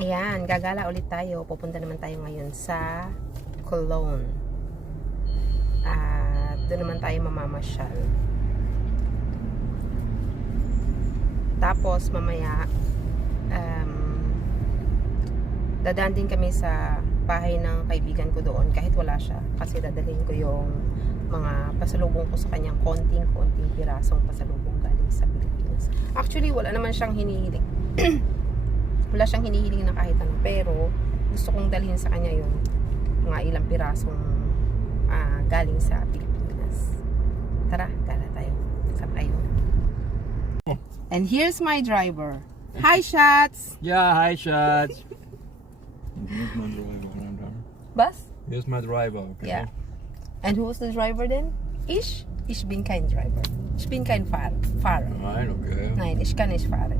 Ayan, gagala ulit tayo. Pupunta naman tayo ngayon sa Cologne. At doon naman tayo mamamasyal. Tapos mamaya dadaan din kami sa bahay ng kaibigan ko doon kahit wala siya. Kasi dadalhin ko yung mga pasalubong ko sa kanyang konting pirasong pasalubong galing sa Pilipinas. Actually, wala naman siyang hinihiling. Wala siyang hinihiling na kahit ano. Pero, gusto kong dalhin sa kanya yung mga ilang pirasong galing sa Pilipinas. Tara, gala tayo. Sabay yun. And here's my driver. Hi, Schatz! Ja, hi Schatz. Here's my driver. Bus? Here's my driver. Okay. Yeah. And who's the driver then? Ich bin kein Driver. Ich bin kein Fahrer. Nein, okay. Nein, ich kann nicht fahren.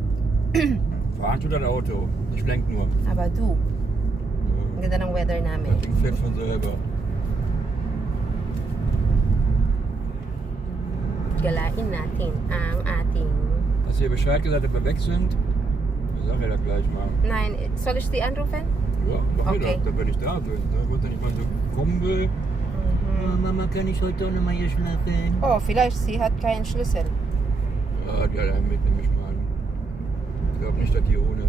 Fahren tut das Auto. Ich lenk nur. Aber du, ang ganda ng weather Das namin. Ding fährt von selber. Galain natin ang ating... Hast du ihr Bescheid gesagt, ob wir weg sind? Ich sag ihr das gleich mal. Nein, soll ich die anrufen? Ja, mach Okay. ihr das, wenn ich da bin. Da wird er nicht mal so kommen will. Mama, kann ich heute auch noch mal hier schlafen? Oh, vielleicht sie hat keinen Schlüssel. Ja, die hat einen mit, nehme ich mal an. Ich glaube nicht, dass die ohne.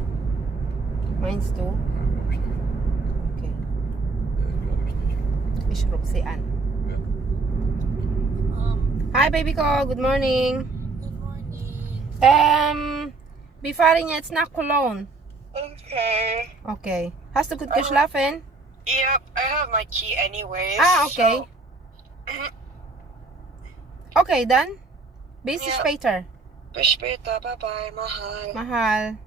Meinst du? Ja, glaub ich nicht. Okay. Ja, glaube ich nicht. Ich rufe sie an. Ja. Hi, Baby ko. Good morning. Good morning. Wir fahren jetzt nach Cologne. Okay. Okay. Hast du gut geschlafen? Yep, I have my key anyways. Ah, okay. Okay, dann. Bis Ja. später. Bis später. Bye bye. Mahal. Mahal.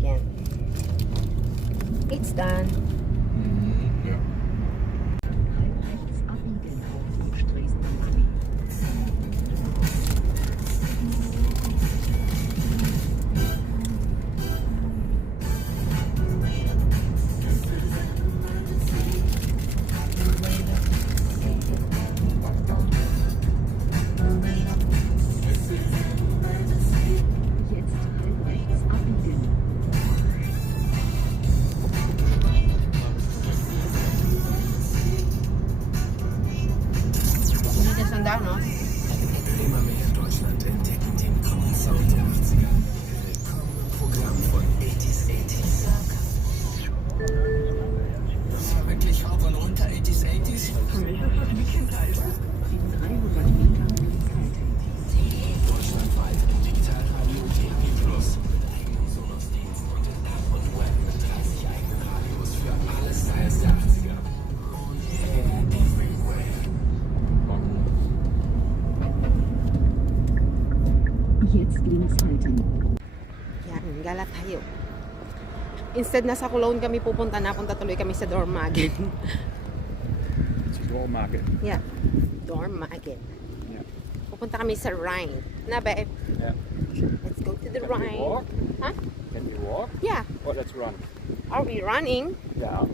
Yan. It's done. Ja. Rechts abbiegen auf Dresdner Allee. Jetzt rechts abbiegen. Hindi na sanda, no? Immer mehr Deutschland entdecken den coolen Sound der 80er. Willkommen im Programm von 80s 80s. Das ist wirklich rauf und runter 80s 80s. In 300 Metern links halten. Deutschlandweit im Digitalradio DAB+. Sonos-Dienst und in App und Web mit 30 eigenen Radios für alle Styles der 80er. On air everywhere. Jetzt links halten. Yan, gala tayo. Instead na sa Cologne kami pupunta, napunta tuloy kami sa Dormagen. Supermarket. Yeah, Dormagen. Ja. Pupunta kami sa Rhine. Na, babe? Ja. Let's go to the Can we Rhine. walk? Huh? Can we walk? Yeah. Oh, let's run. Are we running? Ja.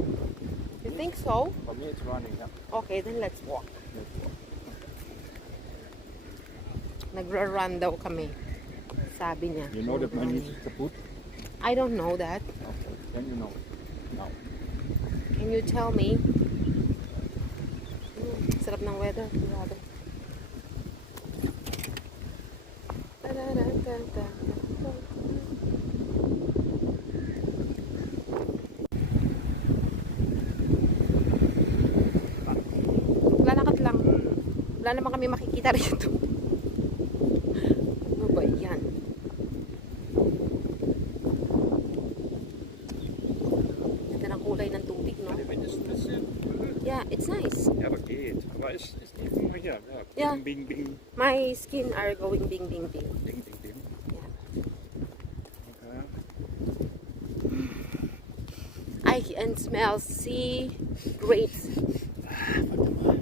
You think so? For me it's running. Ja. Okay, then let's walk. Let's walk. Nagra-run daw kami. Sabi niya. You know that my knees is kaput? I don't know that. Okay. Then you know. Now. Can you tell me? Sarap ng weather. Grabe. Lalakad lang. Wala naman kami makikita rito. Ano ba yan? Ganda ng kulay ng tubig, no? Der Wind ist ein bisschen. Yeah, it's nice. Ja, aber geht. Aber ist nicht immer hier. Ja. Bing, bing, My skin are going bing bing bing. bing, bing, bing. Yeah. Okay. I can smell sea grapes. Warte mal.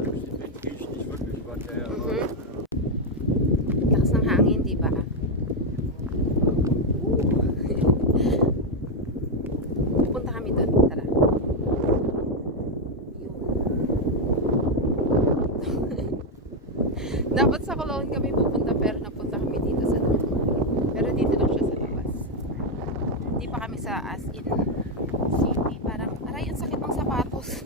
Der Wind riecht nicht wirklich weit her. Mhm. Lakas ng hangin, di ba? Pupunta kami doon. Tara. Yun. Dapat sa Cologne kami pupunta pero napunta kami dito sa loob. Pero dito lang siya sa labas. Hindi pa kami sa as in city. Parang, aray, ang sakit ng sapatos.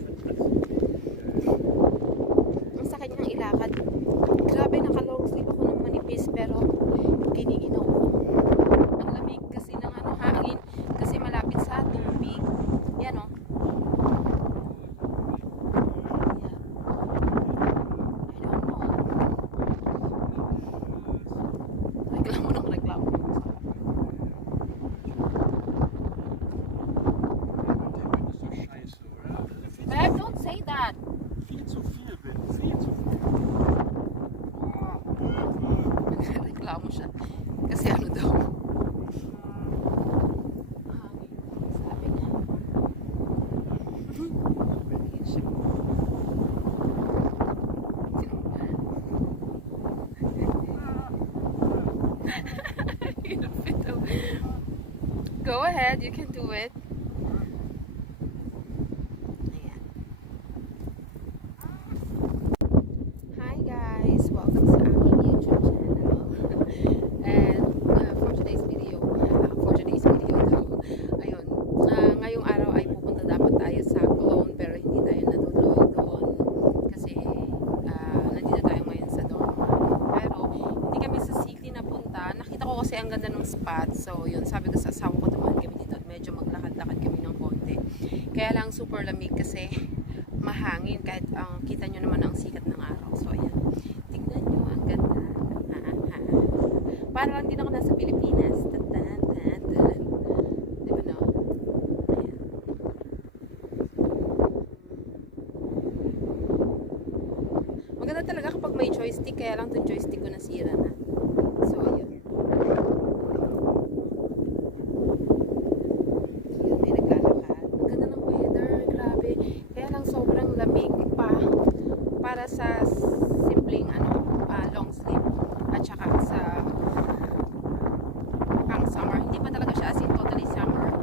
Ang sakit niyang ilakad. Grabe, naka-long sleeve ako ng manipis pero giniginaw ko. Ang lamig kasi ng ano, hangin. Kasi malapit sa tubig. Yan o. Reklamo ng reklamo. Der Wind ist doch scheiße, oder? Babe, don't say that. Viel zu viel Wind, viel zu viel. Reklamo siya. Kasi ano daw. Sabi niya. Ayun siya. Go ahead, you can do it. Ayan. Hi guys, welcome sa aking YouTube channel. And for today's video daw, ayun, ngayong araw ay pupunta dapat tayo sa Cologne pero hindi tayo natuloy doon kasi nandito tayo ngayon sa dorm. Pero hindi kami sa city napunta. Nakita ko kasi ang ganda ng spot. So yun, sabi ko sa asawa ko dumaan kami dito at medyo maglakad-lakad kami ng konti. Kaya lang super lamig kasi mahangin kahit kita nyo naman ang sikat ng araw. So ayan, tingnan nyo ang ganda. Para lang din ako nasa Pilipinas. Di ba no? Ayan. Maganda talaga kapag may joystick, kaya lang itong joystick ko nasira na. So ayun. Ayun, may naglalakad. Ang ganda ng weather, grabe. Kaya lang sobrang lamig pa para sa simpleng long sleeve at saka sa pang summer. Hindi pa talaga siya as in totally summer.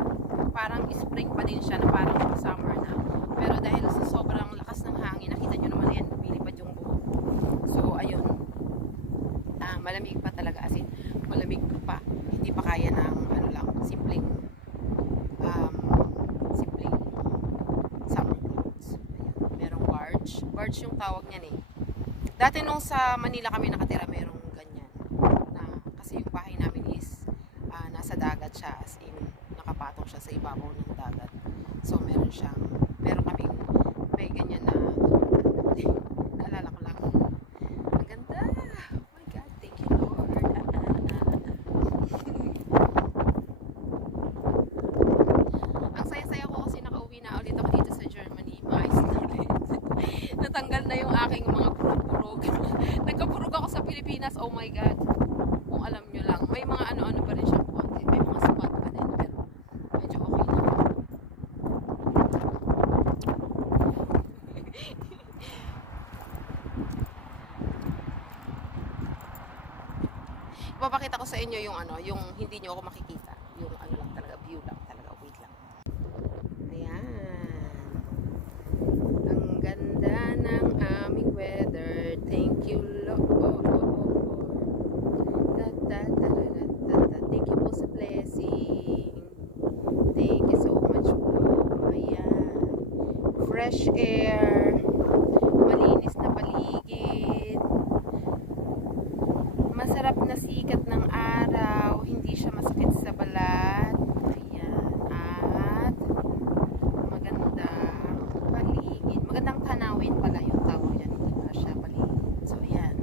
Parang spring pa din siya na parang summer na. Pero dahil sa sobrang lakas ng hangin, nakita nyo naman yan, lumilipad yung buhok. So ayun, malamig pa talaga, as in malamig pa. Hindi pa kaya ng simpleng summer clothes. Ayan. Merong barge yung tawag niyan eh. Dati nung sa Manila kami nakatira, merong ganyan na, kasi yung bahay namin is nasa dagat siya, as in nakapatong siya sa ibabaw ng dagat. So meron kaming may ganyan na naalala ko lang. Ang ganda! Oh my God, thank you Lord. Ang saya-saya ko kasi nakauwi na ulit ako dito sa Germany. Maayos na ulit. Natanggal na yung aking mga purog-purog. Nagkapurog ako sa Pilipinas. Oh my God. Kung alam nyo lang. May mga ano-ano pa rin siya konti. May mga spot pa din. Pero medyo okay na. Ipapakita ko sa inyo yung yung hindi nyo ako makikita. Yung lang talaga, view lang talaga. Wait lang. Ayan. Ang ganda ng aming weather. Thank you, Lord. Thank you po sa blessing. Thank you so much po. Ayan. Fresh air. Malinis na paligid. Masarap na sikat ng araw. Hindi siya masakit sa balat. Ayan. At magandang paligid. Magandang tanawin pala yung tawag yan. Hindi pa siya paligid. So, ayan.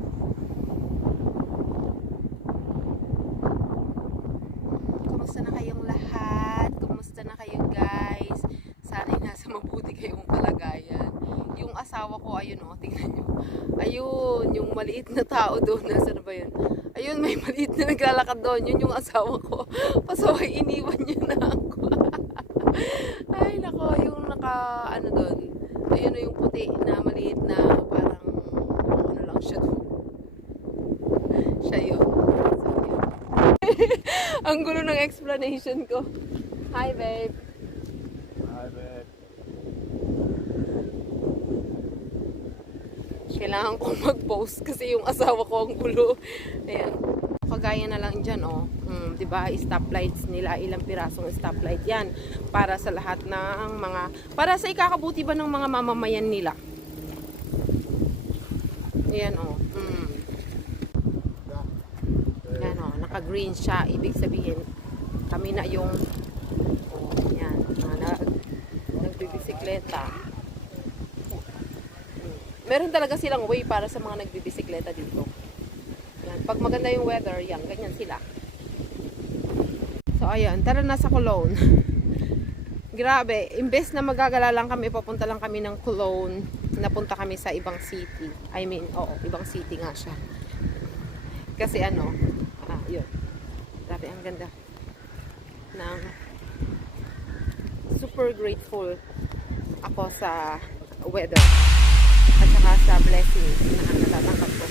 Kumusta na kayong lahat? Kumusta na kayo guys? Sana'y nasa mabuti kayong kalagayan. Yung asawa ko, ayun o, tingnan nyo. Ayun, yung maliit na tao doon. Nasaan ba yun? Ayun, may maliit na naglalakad doon. Yun yung asawa ko. Pasaway, iniwan niya na ako. Ay, nako, yung doon. Ayun o, yung puti na maliit na parang, lang siya doon. Siya yun. So, yun. Ang gulo ng explanation ko. Hi, babe. Hi, babe. Siya Kailangan kong mag-post kasi yung asawa ko ang gulo. Ayan. Kagaya na lang dyan, oh. 'Di ba? Stoplights nila, ilang pirasong stoplight 'yan para sa lahat ng mga para sa ikakabuti ba ng mga mamamayan nila. Ayan, oh. Ayan, oh, naka-green siya, ibig sabihin kami na yung ayan, nagbibisikleta. Meron talaga silang way para sa mga nagbibisikleta dito. Yan. Pag maganda yung weather, yan, ganyan sila. So, ayan, tara na sa Cologne. Grabe, imbes na magagala lang kami, papunta lang kami ng Cologne, napunta kami sa ibang city. I mean, oo, ibang city nga siya. Kasi ano, yun. Grabe, ang ganda. Super grateful ako sa weather at saka sa blessings na natatanggap ko